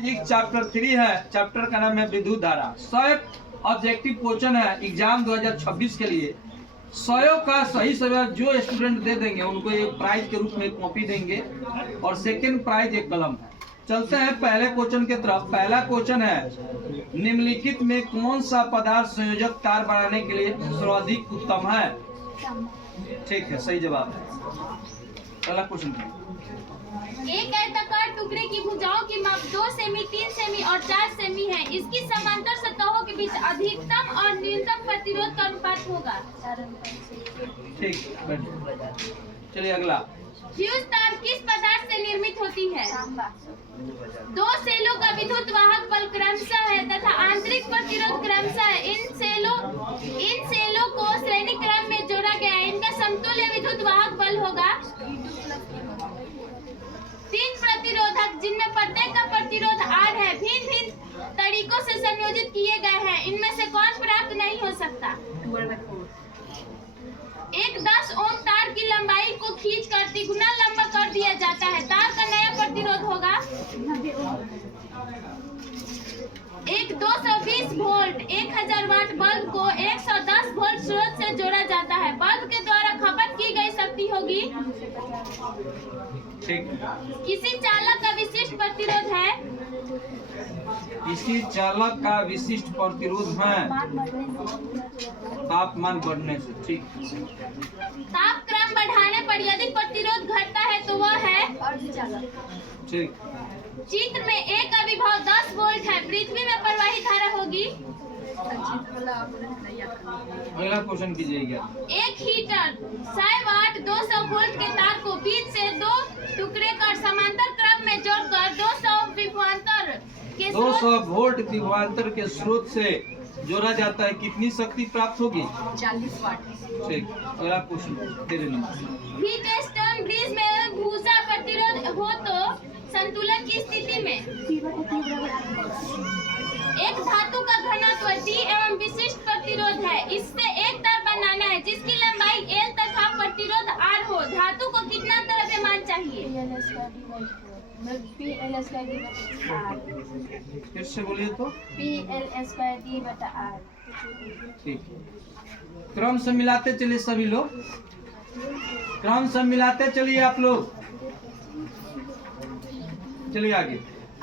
Physics chapter 3 है। Chapter का नाम है विद्युत धारा। 100 ऑब्जेक्टिव क्वेश्चन है एग्जाम 2026 के लिए। 100 का सही जवाब जो स्टूडेंट दे देंगे उनको एक प्राइज के रूप में कॉपी देंगे और सेकंड प्राइज एक कलम है। चलते हैं पहले क्वेश्चन की तरफ। पहला क्वेश्चन है निम्नलिखित में कौन सा पदार्थ संयोजक तार बनाने के लिए सर्वाधिक उत्तम है? ठीक है, सही जवाब है। पहला क्वेश्चन है एक आयताकार टुकड़े की भुजाओं की माप 2 सेमी, 3 सेमी और 4 सेमी है। इसकी समांतर सतहों के बीच अधिकतम और न्यूनतम प्रतिरोध का अनुपात होगा। ठीक, चलिए अगला। फ्यूज तार किस पदार्थ से निर्मित होती है? 2 सेलों का विद्युत वाहक बल क्रमशः है तथा आंतरिक प्रतिरोध क्रमशः है। इन सेलों को श्रेणी क्रम में जोड़ा गया है। इनका समतुल्य विद्युत वाहक बल होगा 3 प्रतिरोधक जिनमें प्रत्येक का प्रतिरोध R है। भिन्न भिन्न तरीकों से संयोजित किए गए हैं। इनमें से कौन प्राप्त नहीं हो सकता? एक 10 ओम तार की लंबाई को खींचकर तिगुना लंबा कर दिया जाता है। तार का नया प्रतिरोध होगा एक 220 वोल्ट 1000 वाट बल्ब को 110 वोल्ट स्रोत से जोड़ा जाता है। बल्ब के द्वारा खपत की गई शक्ति होगी। किसी चालक का विशिष्ट प्रतिरोध है? किसी चालक का विशिष्ट प्रतिरोध है तापमान बढ़ने से। ठीक, ताप क्रम बढ़ाने पर यदि प्रतिरोध घटता है तो वह है ठीक। चित्र में एक अभिभाव 10 वोल्ट है। पृथ्वी में प्रवाहित धारा होगी। अगला क्वेश्चन कीजिएगा। एक हीटर 100 वाट 200 वोल्ट के तार को बीच से 2 टुकड़े कर समांतर क्रम में जोड़कर 200 वोल्ट विभवांतर के स्रोत से जोड़ा जाता है। कितनी शक्ति प्राप्त होगी? 40 वाट। ठीक, अगला क्वेश्चन। हीट स्टोन ब्रिज में भूसा प्रतिरोध हो तो संतुलन की स्थिति में एक धातु का घनत्व D एवं विशिष्ट प्रतिरोध है। इससे एक तार बनाना है जिसकी लंबाई L तथा प्रतिरोध R हो। धातु को कितना द्रव्यमान चाहिए? फिर से बोलिए तो। PL²D/R। ठीक, क्रम से मिलाते चलिए सभी लोग, क्रम से मिलाते चलिए आप लोग। चलिए आगे।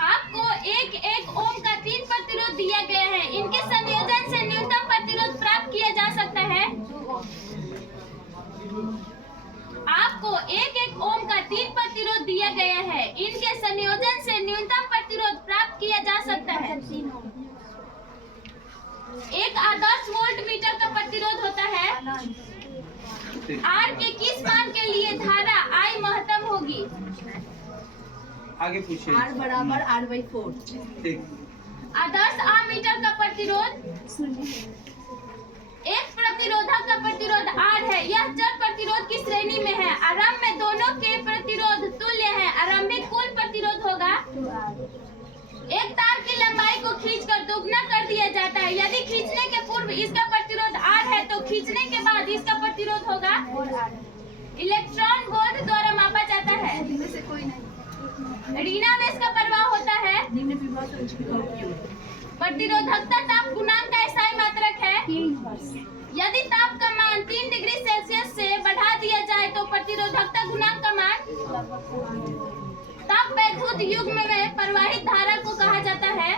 आपको एक ओम का 3 प्रतिरोध दिया गया है। इनके संयोजन से न्यूनतम प्रतिरोध प्राप्त किया जा सकता है। आपको एक ओम का 3 प्रतिरोध दिया गया है। इनके संयोजन से न्यूनतम प्रतिरोध प्राप्त किया जा सकता है। एक आदर्श वोल्ट मीटर का प्रतिरोध होता है। R के किस मान के लिए धारा I महत्तम होगी? आगे पूछिए। R बराबर R/4। ठीक, आदर्श आमीटर का प्रतिरोध एक प्रतिरोधक का प्रतिरोध R है। यह जड़ प्रतिरोध की श्रेणी में है। आरंभ में दोनों के प्रतिरोध तुल्य है। आरंभिक कुल प्रतिरोध होगा। एक तार की लंबाई को खींचकर दोगुना कर दिया जाता है। यदि खींचने के पूर्व इसका प्रतिरोध R है तो खींचने के बाद इसका प्रतिरोध होगा। इलेक्ट्रॉन वोल्ट द्वारा मापा जाता है। ऋणावेश का प्रवाह होता है। प्रतिरोधकता ताप गुणांक का SI मात्रक है। यदि ताप का मान 3 डिग्री सेल्सियस से बढ़ा दिया जाए तो प्रतिरोधकता गुणांक का मान ताप वैद्युत युग्म में प्रवाहित धारा को कहा जाता है।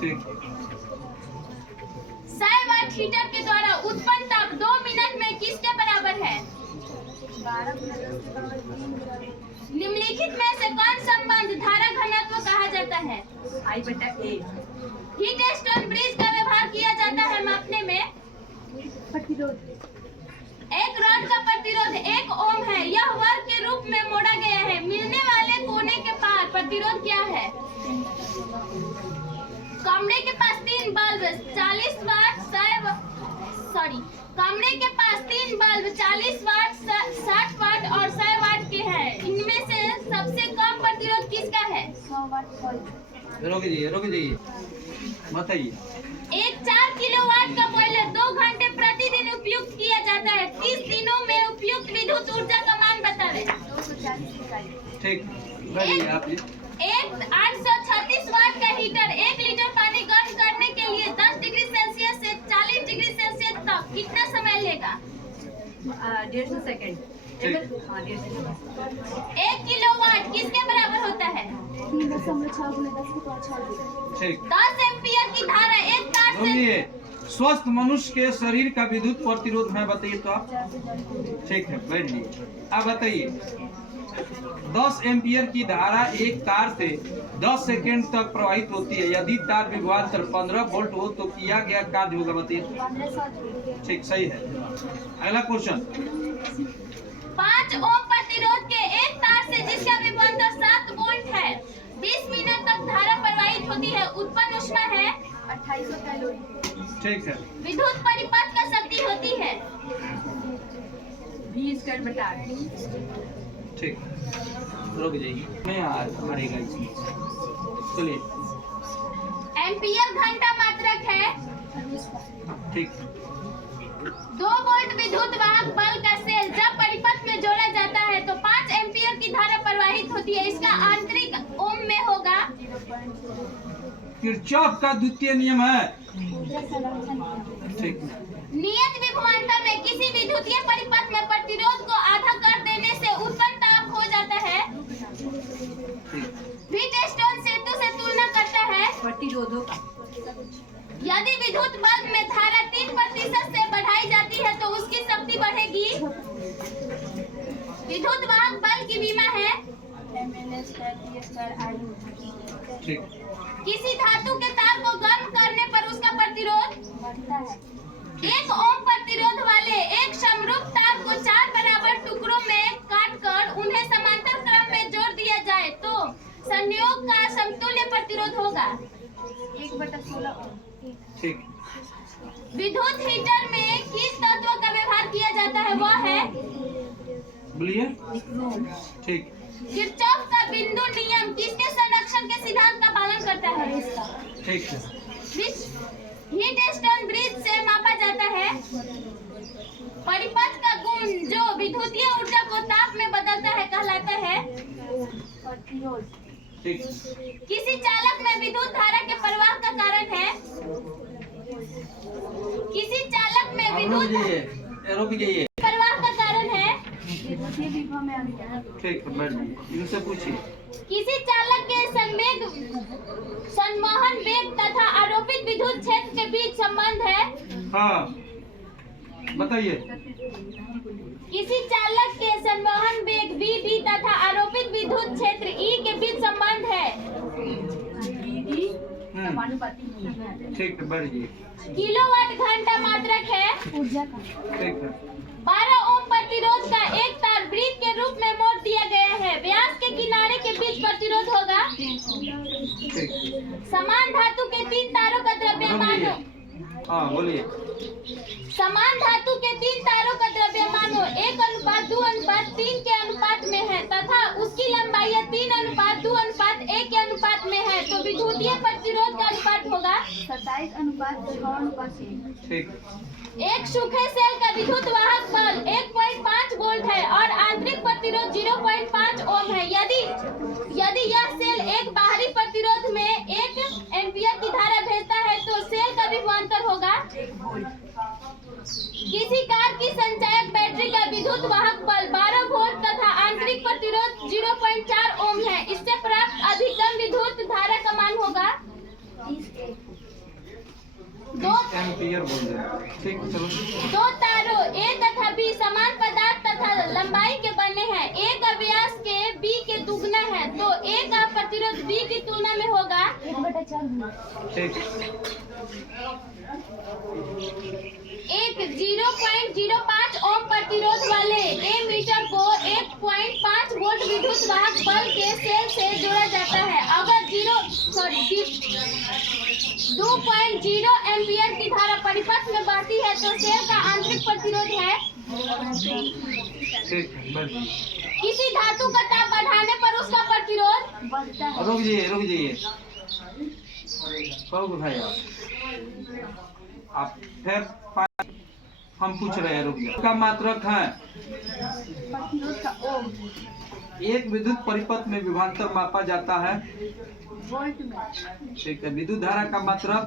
ठीक। 100 वाट हीटर के द्वारा उत्पन्न ताप 2 मिनट में किसके बराबर है? निम्नलिखित में से कौन संबंध धारा घनत्व कहा जाता है? I/A। हीट स्टोन ब्रिज का व्यवहार किया जाता है मापने में। एक रॉड का प्रतिरोध 1 ओम है। यह वर्ग के रूप में मोड़ा गया है। मिलने वाले कोने के पार प्रतिरोध क्या है? कमरे के पास 3 बल्ब 40 वाट कमरे के पास 3 बल्ब 40 वाट 60 वाट और 100 वाट के हैं। इनमें से सबसे कम प्रतिरोध किसका है? 100 वाट। रोक दीजिए बताइए। एक 4 किलोवाट का बॉयलर 2 घंटे प्रतिदिन उपयोग किया जाता है। 30 दिनों में उपयुक्त विद्युत ऊर्जा का मान बतावे। ठीक, बढ़िए आप ये। एक 836 वाट का हीटर 1 लीटर पानी गर्म करने के लिए 10 डिग्री सेल्सियस से 40 डिग्री सेल्सियस तक कितना समय लेगा? 150 सेकेंड। ठीक। हाँ 150 सेकेंड। 1 किलोवाट किसके बराबर होता है? ठीक, 10 एम्पियर की धारा एक तार से बोलिए स्वस्थ मनुष्य के शरीर का विद्युत प्रतिरोध है, बताइए तो आप। ठीक है, बैठ जाइए। अब बताइए 10 एम्पियर की धारा एक तार से 10 सेकेंड तक प्रवाहित होती है। यदि तार विभवांतर 15 वोल्ट हो तो किया गया कार्य होगा, बताइए। ठीक, सही है। अगला क्वेश्चन। 5 ओम प्रतिरोध के एक तार से जिसका विभवांतर 7 वोल्ट है 20 मिनट तक धारा प्रवाहित होती है। उत्पन्न ऊष्मा है 2800 कैलोरी। ठीक है, विद्युत परिपथ का शक्ति होती है V²/8। ठीक, रुक जाइए, मैं आज मरेगा इसमें। चलिए, एम्पियर घंटा मात्रक है। ठीक, 2 वोल्ट विद्युत वाहक बल का सेल जब परिपथ में जोड़ा जाता है तो 5 एम्पियर की धारा प्रवाहित होती है। इसका आंतरिक ओम में होगा। किरचॉफ का द्वितीय नियम है। ठीक, नियत विभवांतर में किसी विद्युतीय परिपथ में प्रतिरोध को आधा कर देने से उत्पन्न ताप हो जाता है। ठीक, व्हीटस्टोन सेतु से तुलना करता है। प्रतिरोधों का यदि विद्युत बल्ब में धारा 3% से बढ़ाई जाती है तो उसकी शक्ति बढ़ेगी। विद्युत वाहक बल की विमा है। ठीक, किसी धातु के तार को गर्म करने पर उसका प्रतिरोध 1 ओम प्रतिरोध वाले एक समरूप तार को 4 बराबर टुकड़ों में काटकर उन्हें समांतर क्रम में जोड़ दिया जाए तो संयोग का समतुल्य प्रतिरोध होगा 1/16 ओम। ठीक, विद्युत हीटर में किस तत्व का व्यवहार किया जाता है? वह है बोलिए। ठीक, किरचॉफ का बिंदु नियम किसके संरक्षण के सिद्धांत का पालन करता है? ठीक है, व्हीटस्टोन ब्रिज से मापा जाता है। परिपथ का गुण जो विद्युतीय ऊर्जा को ताप में बदलता है कहलाता है ठीक, किसी चालक में विद्युत धारा के प्रवाह का कारण है। किसी चालक में आप रुक विद्युत जाइए, रुक जाइए। प्रवाह का कारण है। ठीक, बैठ जाइए, इनसे पूछिए। किसी चालक के संवहन वेग तथा आरोपित विद्युत क्षेत्र के बीच संबंध है। हाँ, बताइए। किसी चालक के संवहन वेग VB तथा आरोपित विद्युत क्षेत्र E के बीच संबंध है। समानुपाती। ठीक है, बैठ जाइए। किलोवाट घंटा मात्रक है। ठीक है, 12 ओम प्रतिरोध का एक तार वृत्त के रूप में मोड़ दिया गया है। व्यास के किनारे के बीच प्रतिरोध होगा। ठीक, समान धातु के 3 तारों का द्रव्यमान हाँ बोलिए। समान धातु के 3 तारों का द्रव्यमान 1:2:3 के अनुपात में है तथा उसकी लंबाई 3:2:1 के अनुपात में है तो विद्युतीय प्रतिरोध का अनुपात होगा 27:6:1। ठीक, एक सूखे सेल का विद्युत वाहक बल 1.5 वोल्ट है और आंतरिक प्रतिरोध 0.5 ओम है। यदि यह सेल एक बाहरी प्रतिरोध में 1 एम्पियर की धारा भेजता है तो सेल का विभवांतर होगा। किसी कार की संचायक बैटरी का विद्युत वाहक बल 12 वोल्ट तथा आंतरिक प्रतिरोध 0.4 ओम है। इससे प्राप्त अधिकतम विद्युत धारा का मान होगा 30 एम्पीयर बोल रहे हैं। ठीक, चलो। 2 तारों A तथा B समान पदार्थ तथा लंबाई के बने हैं। A का व्यास के B के दुगना है तो A का प्रतिरोध B की तुलना में होगा ठीक, एक 0.05 ओम प्रतिरोध वाले एमीटर को 1.5 वोल्ट विद्युत वाहक बल के सेल से जोड़ा जाता है। अगर 2.0 एम्पियर की धारा परिपथ में बहती है तो सेल का आंतरिक प्रतिरोध है। ठीक, बस। किसी धातु का ताप बढ़ाने पर उसका प्रतिरोध बढ़ता है। रुक जाइए, रुक जाइए। कब भाई आप फिर हम पूछ रहे हैं, रुक जाओ। का मात्रक है प्रतिरोध का ओम, एक विद्युत परिपथ में विभवांतर मापा जाता है। वोल्ट में, ठीक है। विद्युत धारा का मात्रक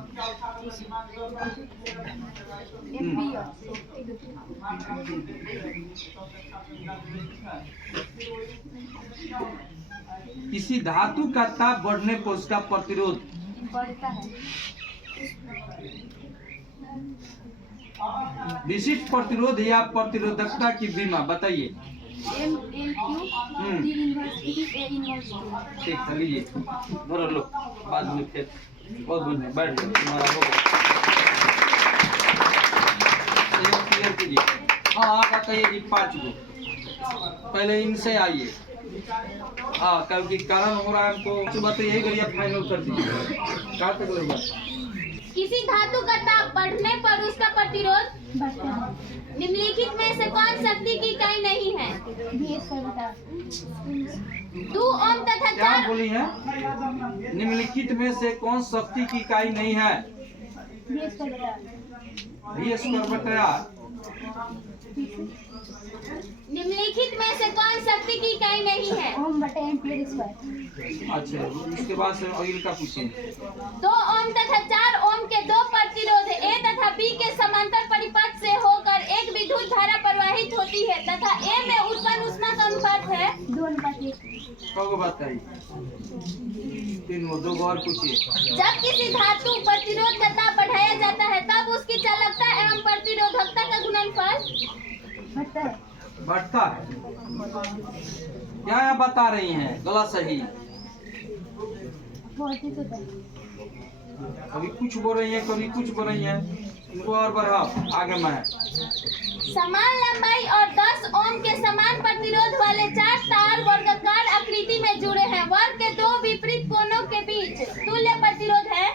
एम्पियर, किसी धातु का ताप बढ़ने पर उसका प्रतिरोध बढ़ता है। विशिष्ट प्रतिरोध या प्रतिरोधकता की विमा बताइए। M L Q D inverse E A inverse two. ठीक है, लीजिए धरो लो, बाद में फिर बहुत बढ़िया, बैठ जाओ, तुम्हारा हो गया। ये क्लियर कीजिए। हाँ आप बताइए जी 5 गो, पहले इनसे आइए। हाँ क्योंकि कारण हो रहा है हमको, सुबह तो यही करिए, फाइनल कर दीजिए। क्या तक लगेगा? किसी धातु का ताप बढ़ने पर उसका प्रतिरोध बढ़ता है। निम्नलिखित में से कौन शक्ति की इकाई नहीं है? 2 ओम तथा क्या 4 बोली है? निम्नलिखित में से कौन शक्ति की इकाई नहीं है? V स्क्वायर बटा निम्नलिखित में से कौन शक्ति की इकाई नहीं है? ओम बटे एम्पियर स्क्वायर। अच्छा, इसके बाद से अगले का पूछिए। 2 ओम तथा 4 ओम के 2 प्रतिरोध A तथा B के समांतर परिपथ से होकर एक विद्युत धारा प्रवाहित होती है तथा A में उत्पन्न ऊष्मा का अनुपात है 2:1। कौन बात आई? 3 गो, 2 गो और पूछिए। जब किसी धातु प्रतिरोध का ताप बढ़ाया जाता है तब उसकी चालकता एवं प्रतिरोधकता का गुणनफल बढ़ता है। बढ़ता है। क्या आप बता रही हैं? गलत सही? बहुत होता है। कभी कुछ बोल रही हैं, कभी कुछ बोल रही हैं। इनको और बढ़ाओ, आगे में। समान लंबाई और 10 ओम के समान प्रतिरोध वाले 4 तार वर्गाकार आकृति में जुड़े हैं। वर्ग के 2 विपरीत कोनों के बीच तुल्य प्रतिरोध है।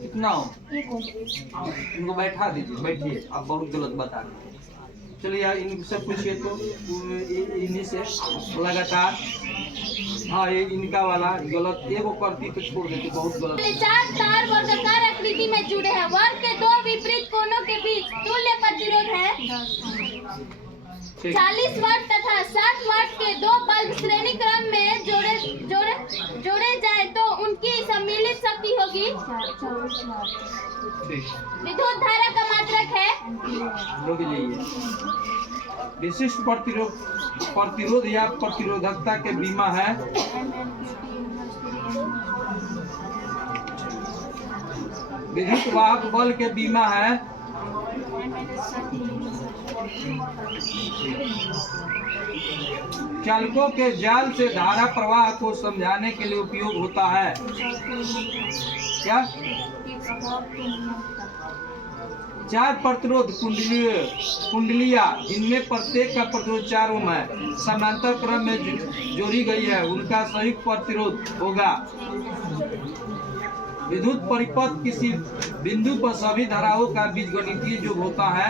कितना हो? 1 ओम। इनको बैठा दीजिए, बैठिए। आप बहुत गलत बता रहे हैं। चलिए यार, इनसे पूछिए तो इन्हीं से लगातार। हाँ ये इनका वाला गलत, एगो करती तो छोड़ देती, बहुत गलत। 4 तार वर्गाकार आकृति में जुड़े हैं। वर्ग के 2 विपरीत कोनों के बीच तुल्य प्रतिरोध है। 40 वाट तथा 60 वाट के 2 बल्ब श्रेणी क्रम में जोड़े जाए तो उनकी सम्मिलित शक्ति होगी। विद्युत धारा का मात्रक है। लोग लीजिए। विशिष्ट प्रतिरोध या प्रतिरोधकता के बीमा है। विद्युत वाहक बल के बीमा है। चालकों के जाल से धारा प्रवाह को समझाने के लिए उपयोग होता है। क्या? 4 प्रतिरोध कुंडलियां जिनमें प्रत्येक का प्रतिरोध 4 ओम है, समानांतर क्रम में जोड़ी गई है, उनका संयुक्त प्रतिरोध होगा। विद्युत परिपथ किसी बिंदु पर सभी धाराओं का बीजगणितीय योग होता है।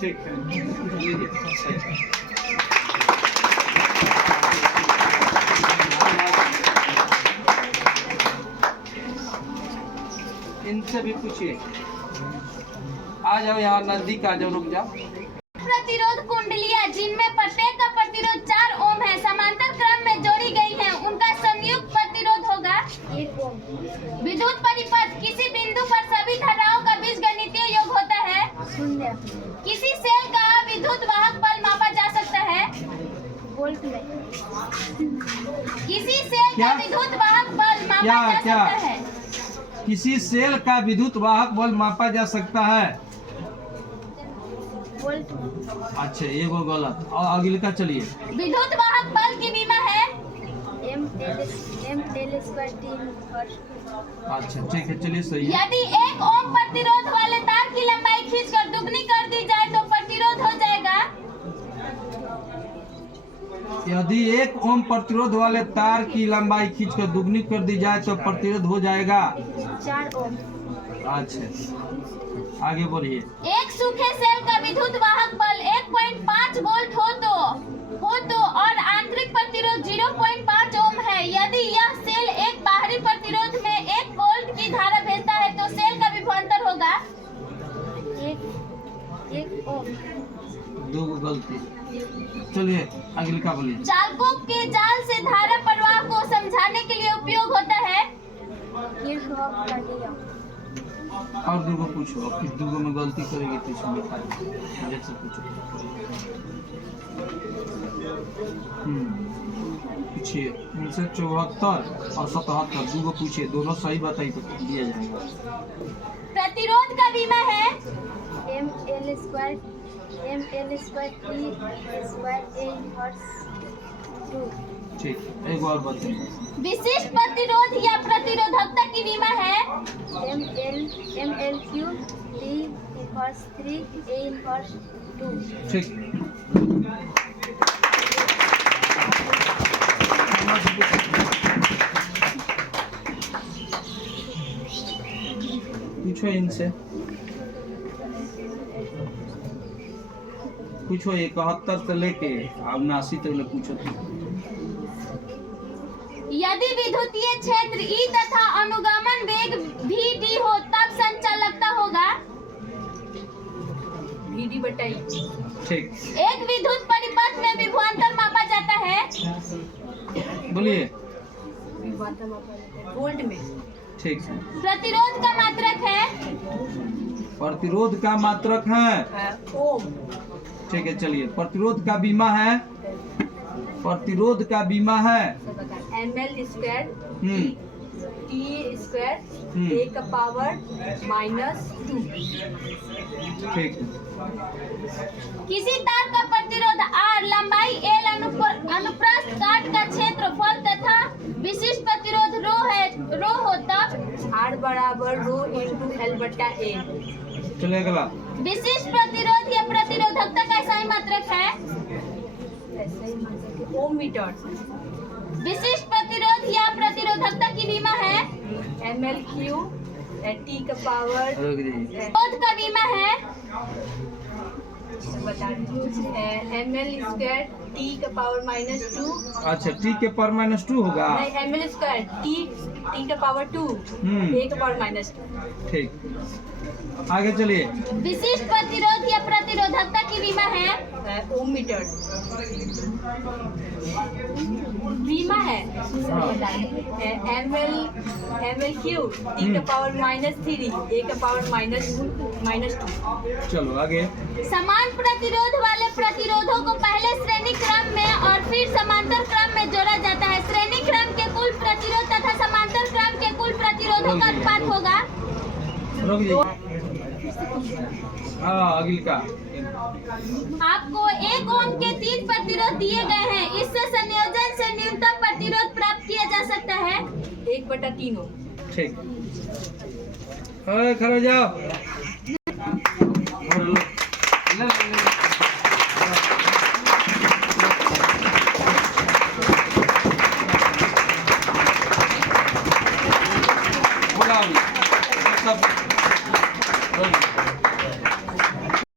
ठीक है, इनसे भी पूछिए। आ जाओ यहाँ नजदीक आ जाओ, रुक जाओ। प्रतिरोध कुंडलियां जिनमें प्रत्येक का प्रतिरोध 4 ओम है, समांतर क्रम में जोड़ी गई है, उनका संयुक्त प्रतिरोध होगा 1 ओम। विद्युत परिपथ किसी बिंदु पर सभी धाराओं का बीजगणितीय योग होता है। 0। किसी सेल का विद्युत वाहक बल मापा जा सकता है। वोल्ट में। किसी सेल का क्या? विद्युत वाहक बल मापा क्या? जा क्या? सकता है। किसी सेल का विद्युत वाहक बल मापा जा सकता है। वोल्ट में। अच्छा, एगो गलत। और अगले का चलिए। विद्युत वाहक बल की बीमा है एम टेल स्क्वायर 3 अच्छा ठीक है, चलिए सही है। यदि 1 ओम प्रतिरोध वाले तार की लंबाई खींचकर दुगनी कर दी जाए तो प्रतिरोध हो जाएगा। यदि 1 ओम प्रतिरोध वाले तार की लंबाई खींचकर दुगनी कर दी जाए तो प्रतिरोध हो जाएगा 4 ओम। अच्छा आगे बढ़िए। एक सूखे सेल का विद्युत वाहक बल 1.5 वोल्ट हो तो और आंतरिक प्रतिरोध 0.5 ओम है। यदि यह सेल एक बाहरी प्रतिरोध में 1 वोल्ट की धारा भेजता है तो सेल का विभवांतर होगा 1 बोलिए। चालकों के जाल से धारा प्रवाह को समझाने के लिए उपयोग होता है। किरचॉफ का नियम। और दूगो पूछो, फिर दूगो में गलती करेगी तो इसमें लिखा है। आगे से पूछो। पूछिए। 74 और 77 दूगो पूछिए, दोनों सही बताई तो दिया जाएगा। प्रतिरोध का बीमा है ML square T square A inverse 2। ठीक, एक और बताइए। विशिष्ट प्रतिरोध या प्रतिरोधकता की बीमा है ML cube T inverse 3 A inverse 2। ठीक। पूछो इनसे, पूछो 71 से लेके 79 तक पूछो। यदि विद्युतीय क्षेत्र E तथा अनुगमन वेग VD हो तब संचालकता होगा VD/E। ठीक, एक विद्युत परिपथ में विभवांतर मापा जाता है बोलिए। वोल्ट में। ठीक, प्रतिरोध का मात्रक है प्रतिरोध का मात्रक है ओम। ठीक है, चलिए। प्रतिरोध का बीमा है, प्रतिरोध का बीमा है ml square T square A का पावर -2। ठीक। किसी तार का प्रतिरोध R, लंबाई L, अनुप्रस्थ काट का क्षेत्रफल तथा विशिष्ट प्रतिरोध रो हो तब R बराबर रो इंटू L/A। चलिए अगला। विशिष्ट प्रतिरोध या प्रतिरोधकता का सही मात्रक है ओम मीटर। विशिष्ट प्रतिरोध या प्रतिरोधकता की बीमा है ml क्यूब T का पावर। प्रतिरोध का बीमा है ml स्क्वायर T का पावर -2। अच्छा, T के पावर -2 होगा। नहीं, ml स्क्वायर T का पावर 2 A का पावर -2। ठीक, आगे चलिए। विशिष्ट प्रतिरोध या प्रतिरोधकता की बीमा है ओम मीटर। बीमा है ml क्यूब T का पावर -3 A का पावर -2। चलो आगे। समान प्रतिरोध वाले प्रतिरोधों को पहले श्रेणी क्रम में और फिर समांतर क्रम में जोड़ा जाता है। श्रेणी क्रम के कुल प्रतिरोध तथा समांतर क्रम के कुल प्रतिरोधों का अनुपात होगा। रोक दीजिए। अगली का। आपको 1 ओम के 3 प्रतिरोध दिए गए हैं। इससे संयोजन से न्यूनतम प्रतिरोध प्राप्त किया जा सकता है 1/3 ओम। ठीक, खड़े हो जाओ।